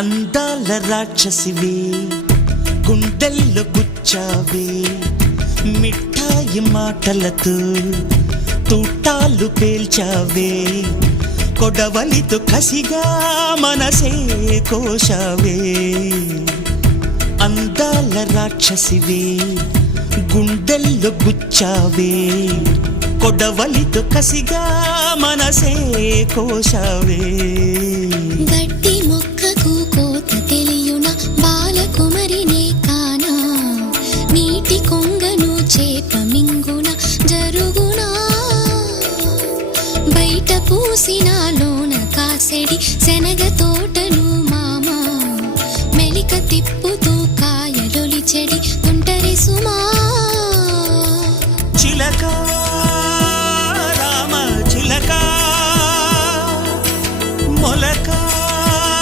అందాల రాక్షసివే గుండెల్లో గుచ్చావే మిఠాయి మాటలతో తూటాలు పేల్చావే కొడవలితో కసిగా మనసే కోశావే అందాల రాక్షసివే గుండెల్లో గుచ్చావే కొడవలితో కసిగా మనసే కోశావే